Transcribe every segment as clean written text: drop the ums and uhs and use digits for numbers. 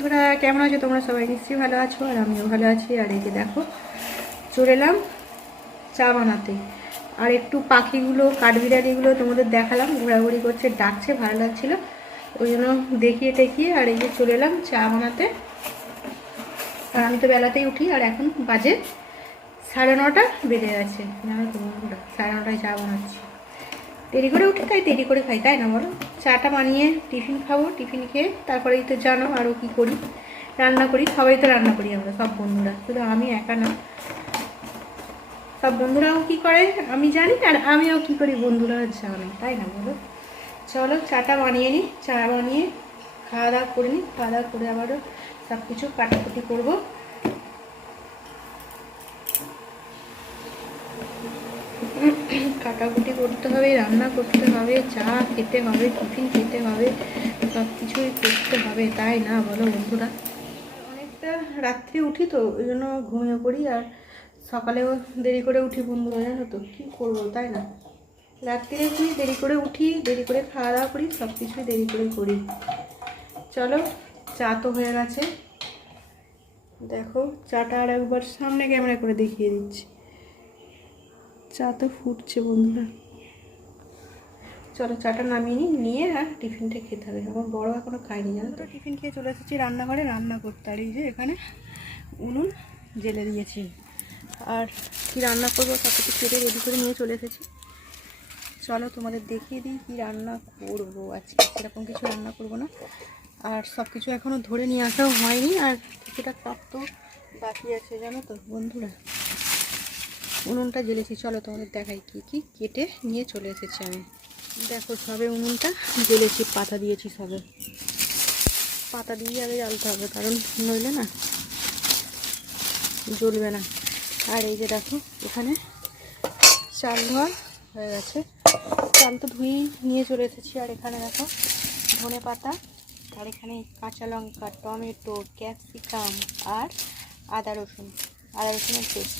বন্ধুরা কেমন আছো তোমরা? সবাই নিশ্চয়ই ভালো আছো, আর আমিও ভালো আছি। আর এই যে দেখো, চলে এলাম চা বানাতে। আর একটু পাখিগুলো, কাঠবিড়ালিগুলো তোমাদের দেখালাম, ঘোরাঘুরি করছে, ডাকছে, ভালো লাগছিল, ওই জন্য দেখিয়ে টেকিয়ে আর এই যে চলে এলাম চা বানাতে। আর আমি তো বেলাতেই উঠি, আর এখন বাজে 9:30 বেজে গেছে, জানো তো বন্ধুরা, 9:30টায় চা বানাচ্ছি। দেরি করে উঠি তাই দেরি করে খাই, তাই না বলো? চাটা বানিয়ে টিফিন খাবো, টিফিন খেয়ে তারপরেই তো জানো আরও কী করি, রান্না করি। সবাই তো রান্না করি আমরা, সব বন্ধুরা, শুধু আমি একা না, সব বন্ধুরাও কী করে আমি জানি, আর আমিও কী করি বন্ধুরাও জানে, তাই না বলো? চলো চাটা বানিয়ে নিই, চা বানিয়ে খাওয়া দাওয়া করে নিই, খাওয়া দাওয়া করে আবারও সব কিছু কাটাকুটি করবো। কাটাকুটি করতে হবে, রান্না করতে হবে, চা খেতে হবে, টিফিন খেতে হবে, সব কিছুই করতে হবে, তাই না বলো বন্ধুরা? অনেকটা রাত্রে উঠি তো ওই জন্য ঘুমিয়ে পড়ি, আর সকালেও দেরি করে উঠি বন্ধুরা, জানো তো কী করবো, তাই না? রাত্রে ঘুমিয়ে দেরি করে উঠি, দেরি করে খাওয়া দাওয়া করি, সব কিছুই দেরি করে করি। চলো চা তো হয়ে গেছে, দেখো চাটা আর একবার সামনে ক্যামেরা করে দেখিয়ে দিচ্ছি। চা তো ফুটছে বন্ধুরা। চলো চাটা নামিয়ে নিয়ে আর টিফিনটা খেতে হবে। আমার বড় এখনো খাইনি, জানো তো। টিফিন খেয়ে চলে এসেছি রান্নাঘরে রান্না করতে, আর এই যে এখানে উনুন জেলে দিয়েছি, আর কি রান্না করবো সব কিছু কেটে রেডি করে নিয়ে চলে এসেছি। চলো তোমাদের দেখিয়ে দিই কী রান্না করবো আজকে। সেরকম কিছু রান্না করবো না, আর সব কিছু এখনও ধরে নিয়ে আসাও হয়নি, আর কিছুটা কাপ তো বাকি আছে, জানো তো বন্ধুরা। উনুনটা জ্বেলেছি, চলো তোমাদের দেখাই কী কী কেটে নিয়ে চলে এসেছি আমি। দেখো সবে উনুনটা জ্বেলেছি, পাতা দিয়েছি, সবে পাতা দিয়ে আগে জ্বালতে হবে, কারণ নইলে না জ্বলবে না। আর এই যে দেখো এখানে চাল ধোয়া হয়ে গেছে, চাল তো ধুয়েই নিয়ে চলে এসেছি। আর এখানে দেখো ধনে পাতা, আর এখানে কাঁচা লঙ্কা, টমেটো, ক্যাপসিকাম, আর আদা রসুনের পেস্ট।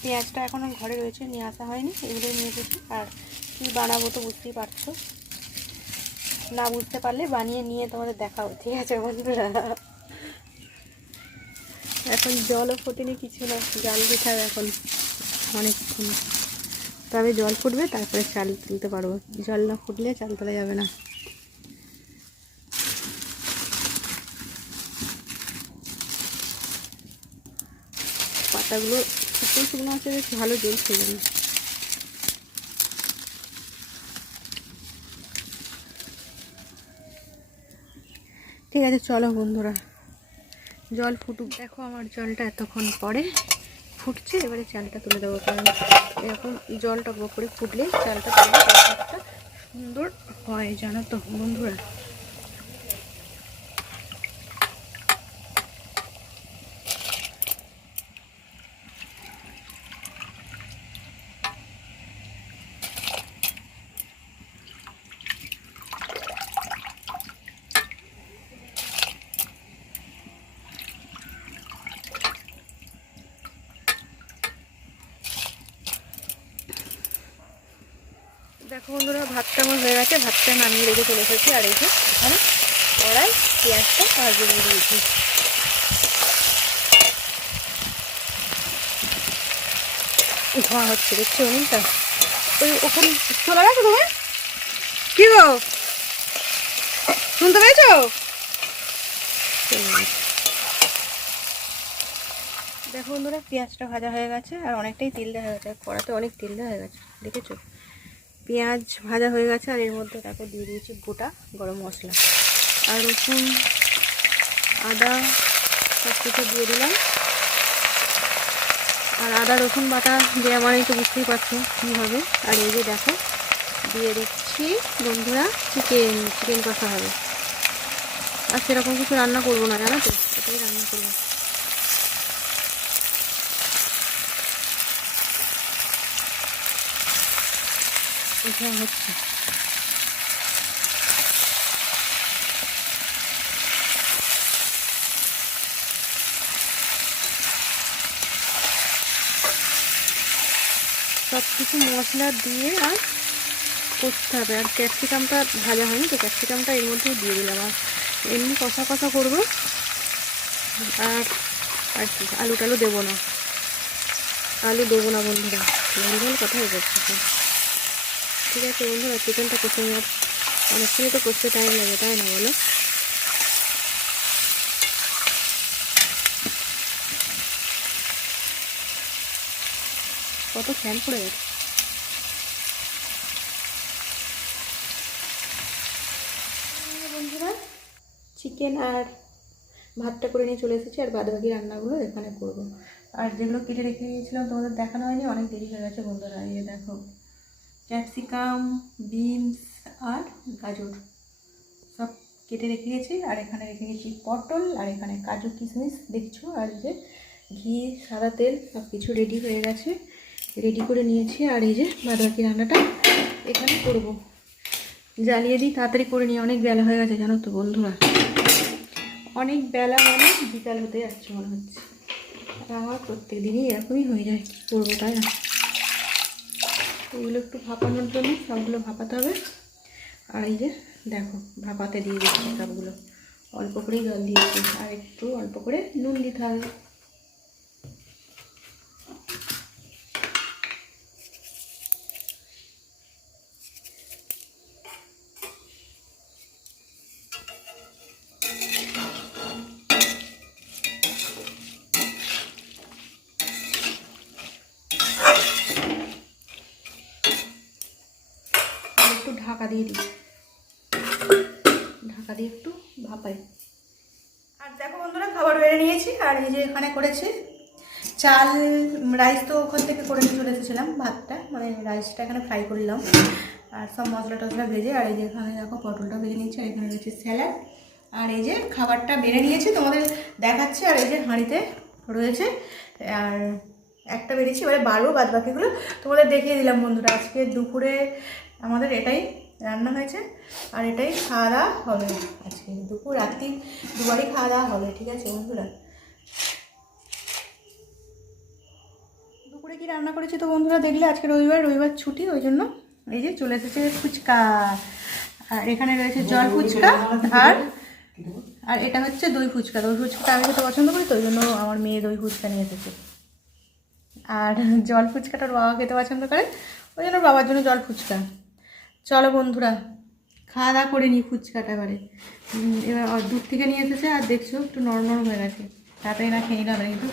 পেঁয়াজটা এখনও ঘরে রয়েছে, নিয়ে আসা হয়নি, এগুলোই নিয়ে এসেছি। আর কী বানাবো তো বুঝতেই পারছো, না বুঝতে পারলে বানিয়ে নিয়ে তোমাদের দেখাবো, ঠিক আছে বন্ধুরা? এখন জলও ফোটেনি, কিছু না, জাল দিতে হবে এখন অনেকক্ষণ, তবে জল ফুটবে তারপরে চাল তুলতে পারবো, জল না ফুটলে চাল তোলা যাবে না। পাতাগুলো শুকনো শুকনো আছে, বেশ ভালো জ্বলছে যেন। ঠিক আছে চলো বন্ধুরা, জল ফুটুক। দেখো আমার জলটা এতক্ষণ পরে ফুটছে, এবারে চালটা তুলে দেবো, কারণ এরকম জল টকবক করে ফুটলে চালটা তুলে একটা সুন্দর হয়, জানো তো বন্ধুরা। দেখো বন্ধুরা ভাতটা আমার হয়ে গেছে, ভাতটা নামিয়ে রেখে চলে এসেছি। আর এই যে এখানে কড়াই পেঁয়াজটা ভাজে দিয়ে দিয়েছি। ধোঁয়া হচ্ছে দেখছি উনুনটা, ওই ওখানে চলে গেছো তুমি, কি গো শুনতে পেয়েছো? দেখো বন্ধুরা পেঁয়াজটা ভাজা হয়ে গেছে, আর অনেকটাই তেল দেওয়া হয়ে গেছে, কড়াতে অনেক তেল দেওয়া হয়ে গেছে, দেখেছো? পেঁয়াজ ভাজা হয়ে গেছে, আর এর মধ্যে দেখো দিয়ে দিয়েছি গোটা গরম মশলা, আর রসুন, আদা সব কিছু দিয়ে দিলাম। আর আদা রসুন বাটা দেওয়া মানেই তো বুঝতেই পারছো কী হবে। আর এই যে দেখো দিয়ে দিচ্ছি বন্ধুরা চিকেন কষা হবে। আর সেরকম কিছু রান্না করবো না, জানো তো, এটাই রান্না করবো। এটা হচ্ছে সব কিছু মশলা দিয়ে আর করতে হবে। আর ক্যাপসিকামটা ভাজা হয়নি তো, ক্যাপসিকামটা এর মধ্যে দিয়ে দিলাম। আর এমনি কষা কষা করবো, আর আর কি আলু টালু দেবো না, আলু দেবো না বন্ধুরা, ঝাল কোথায় করছে। ঠিক আছে বন্ধুরা, চিকেনটা কষে নেওয়ার অনেকক্ষণই তো কষতে টাইম লাগে, তাই না বলো? কত ফ্যান পড়ে গেছে। বন্ধুরা চিকেন আর ভাতটা করে নিয়ে চলে এসেছি, আর বাদবাকি রান্নাগুলো এখানে করব। আর যেগুলো কেটে রেখে দিয়েছিলাম তোমাদের দেখানো হয়নি, অনেক দেরি হয়ে গেছে বন্ধুরা। এই দেখো ক্যাপসিকাম, বিনস আর গাজর সব কেটে রেখে গেছি, আর এখানে রেখে গেছি পটল, আর এখানে কাজু কিশমিশ দেখছো, আর যে ঘি, সাদা তেল সব কিছু রেডি হয়ে গেছে, রেডি করে নিয়েছি। আর এই যে বাদবাকি রান্নাটা এখানে করব। জ্বালিয়ে দিই, তাড়াতাড়ি করে নিয়ে, অনেক বেলা হয়ে গেছে জানো তো বন্ধুরা, অনেক বেলা মানে বিকাল হতে যাচ্ছে মনে হচ্ছে। আর আমার প্রত্যেক দিনই এরকমই হয়ে যায়, কী করবো তাই না। এগুলো একটু ভাপানোর জন্য সবগুলো ভাপাতে হবে। আর এই যে দেখো ভাপাতে দিয়ে দিচ্ছি সবগুলো, অল্প করেই জল দিয়েছি, আর একটু অল্প করে নুন দিতে হবে। একটু ঢাকা দিয়ে দিই, ঢাকা দিয়ে একটু ভাপাই। আর দেখো বন্ধুরা খাবার বেড়ে নিয়েছি, আর এই যে এখানে করেছি চাল, রাইস তো ওখান থেকে করে নিয়ে চলে এসেছিলাম, ভাতটা মানে রাইসটা এখানে ফ্রাই করলাম, আর সব মশলা টশলা ভেজে। আর এই যে এখানে দেখো পটলটা ভেজে নিয়েছি, আর এখানে রয়েছে স্যালাড। আর এই যে খাবারটা বেড়ে নিয়েছি তোমাদের দেখাচ্ছি, আর এই যে হাঁড়িতে রয়েছে, আর একটা বেরিয়েছি, এবারে বাড়বো, বাদ বাকিগুলো তোমাদের দেখিয়ে দিলাম বন্ধুরা। আজকে দুপুরে আমাদের এটাই রান্না হয়েছে, আর এটাই খাওয়া দাওয়া হবে। আজকে দুপুর রাত্রি দুবারই খাওয়া দাওয়া হবে, ঠিক আছে বন্ধুরা। দুপুরে কি রান্না করেছি তো বন্ধুরা দেখলে, আজকে রবিবার ছুটি, ওই জন্য এই যে চলে এসেছে ফুচকা, আর এখানে রয়েছে জল ফুচকা, আর এটা হচ্ছে দই ফুচকা। দই ফুচকাটা আমি খেতে পছন্দ করি, তো ওই জন্য আমার মেয়ে দই ফুচকা নিয়ে এসেছে। আর জল ফুচকাটার বাবা খেতে পছন্দ করে, ওই জন্য বাবার জন্য জল ফুচকা। চলো বন্ধুরা খাওয়া দাওয়া করে নিই ফুচকাটা এবারে। এবার দূর থেকে নিয়ে এসেছে, আর দেখছো একটু নরম নরম হয়ে গেছে, তাড়াতাড়ি না খেয়ে নিলাম। কিন্তু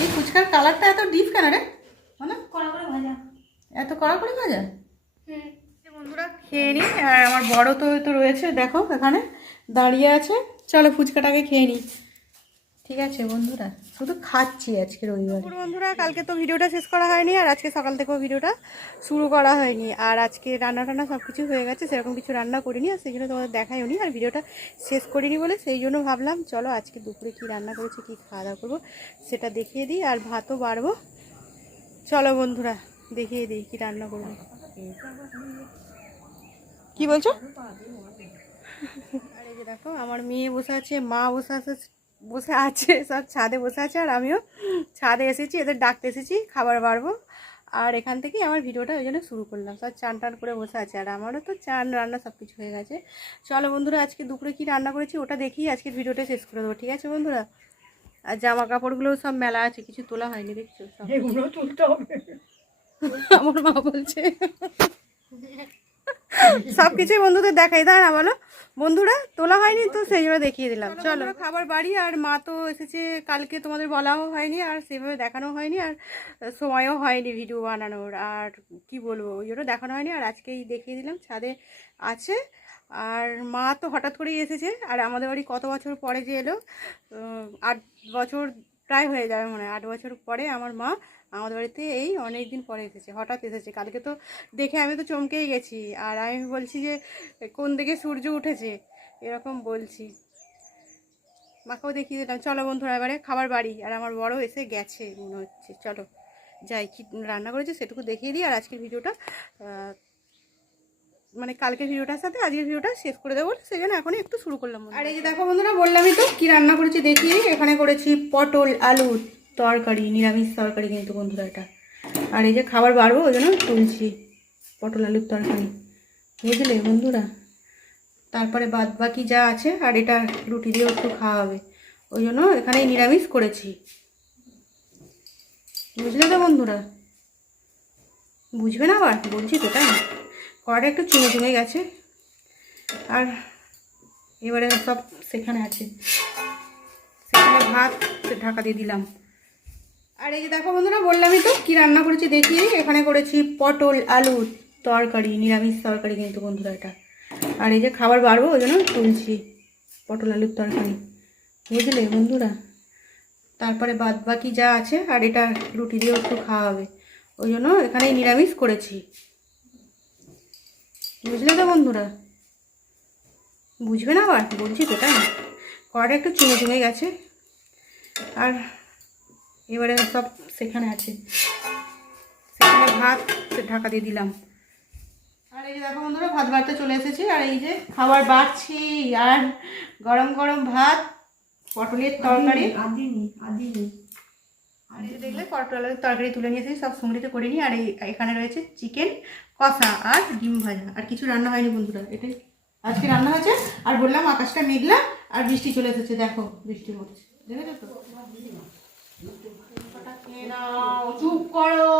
এই ফুচকার কালারটা এত ডিপ কেন রে, মানে কড়া করে ভাজা, এত কড়া করে ভাজা। বন্ধুরা খেয়ে নিই, আর আমার বড় তো রয়েছে দেখো এখানে দাঁড়িয়ে আছে। চলো ফুচকাটাকে খেয়ে নিই, ঠিক আছে বন্ধুরা। শুধু খাচ্ছি আজকে রবিবার। বন্ধুরা কালকে তো ভিডিওটা শেষ করা হয়নি, আর আজকে সকাল থেকেও ভিডিওটা শুরু করা হয়নি। আর আজকে রান্না টান্না সব কিছু হয়ে গেছে, সেরকম কিছু রান্না করিনি, আর সেই জন্য তোমাদের দেখাইনি, আর ভিডিওটা শেষ করিনি বলে সেই জন্য ভাবলাম চলো আজকে দুপুরে কী রান্না করেছি, কী খাওয়া দাওয়া করবো সেটা দেখিয়ে দিই, আর ভাতও বাড়বো। চলো বন্ধুরা দেখিয়ে দিই কী রান্না করবো। কি বলছো? আর এই যে দেখো আমার মেয়ে বসে আছে, মা বসে আছে সব ছাদে বসে আছে, আর আমিও ছাদে এসেছি, এদের ডাকতে এসেছি, খাবার বাড়বো। আর এখান থেকেই আমার ভিডিওটা ওই জন্য শুরু করলাম। সব চান টান করে বসে আছে, আর আমারও তো চান রান্না সব কিছু হয়ে গেছে। চলো বন্ধুরা আজকে দুপুরে কী রান্না করেছি ওটা দেখি আজকের ভিডিওটা শেষ করে দেবো, ঠিক আছে বন্ধুরা। আর জামা কাপড়গুলো সব মেলা আছে, কিছু তোলা হয়নি, দেখছো এগুলো তুলতে হবে আমার মা বলছে। সব কিছুই বন্ধুদের দেখাই, তাই না বলো বন্ধুরা? তোলা হয়নি তো সেই জন্য দেখিয়ে দিলাম। চলো খাবার বাড়ি, আর মা তো এসেছে কালকে, তোমাদের বলাও হয়নি, আর সেভাবে দেখানো হয়নি, আর সময়ও হয়নি ভিডিও বানানোর, আর কি বলবো ওই জন্য দেখানো হয়নি। আর আজকেই দেখিয়ে দিলাম, ছাদে আছে। আর মা তো হঠাৎ করেই এসেছে, আর আমাদের বাড়ি কত বছর পরে যে এলো, 8 বছর প্রায় হয়ে যাবে মনে হয়, 8 বছর পরে আমার মা আমাদের বাড়িতে এই অনেক দিন পরে এসেছে, হঠাৎ এসেছে। কালকে তো দেখে আমি তো চমকেই গেছি, আর আমি বলছি যে কোন দিকে সূর্য উঠেছে এরকম বলছি। মাকেও দেখিয়ে দিলাম। চলো বন্ধুরা এবারে খাবার বাড়ি, আর আমার বড় এসে গেছে মনে হচ্ছে। চলো যাই, কি রান্না করেছে সেটুকু দেখিয়ে দিই, আর আজকের ভিডিওটা মানে কালকের ভিডিওটার সাথে আজকের ভিডিওটা শেষ করে দেবো, সেই জন্য এখনই একটু শুরু করলাম। আর এই যে দেখো বন্ধুরা বললামই তো কী রান্না করেছি দেখি। এখানে করেছি পটল আলু তরকারি, নিরামিষ তরকারি কিন্তু বন্ধুরা এটা। আর এই যে খাবার বাড়বো ওই জন্য তুলছি পটল আলুর তরকারি, বুঝলে বন্ধুরা। তারপরে বাদ বাকি যা আছে, আর এটা রুটি দিয়েও একটু খাওয়া হবে, ওই জন্য এখানে নিরামিষ করেছি। বুঝলে তো বন্ধুরা? বুঝবে না আবার বলছি তো, তাই কড়াটা একটু চুমে চুমে গেছে, আর এবারে সব সেখানে আছে, সেখানে ভাত ঢাকা দিয়ে দিলাম। আর এই যে দেখো বন্ধুরা, বললামই তো কি রান্না করেছি দেখি। এখানে করেছি পটল আলু তরকারি, নিরামিষ তরকারি কিন্তু বন্ধুরা এটা। আর এই যে খাবার বাড়বো ওই জন্য তুলছি পটল আলুর তরকারি, বুঝলে বন্ধুরা? তারপরে বাদ বাকি যা আছে, আর এটা রুটি দিয়েও একটু খাওয়া হবে, ওই জন্য এখানে নিরামিষ করেছি। বুঝলে তো বন্ধুরা? বুঝবে না আবার বলছি তো, তাই কড়াটা একটু চুমে চুমে গেছে, আর এবারে সব সেখানে আছে, সেখানে ভাত ঢাকা দিয়ে দিলাম। আর এই যে দেখো বন্ধুরা, ভাত বাড়তে চলে এসেছি, আর এই যে খাবার বাড়ছি, আর গরম গরম ভাত, পটলের তরকারি। আর এই যে দেখলে পটলের তরকারি তুলে নিয়ে এসেছি, সব সংগঠিত করে নিই। আর এখানে রয়েছে চিকেন কষা আর ডিম ভাজা, আর কিছু রান্না হয়নি বন্ধুরা, এটাই আজকে রান্না হয়েছে। আর বললাম আকাশটা মেঘলা, আর বৃষ্টি চলে এসেছে, দেখো বৃষ্টি হচ্ছে, দেখেছো তো? খেয়ে নাও, চুপ করো।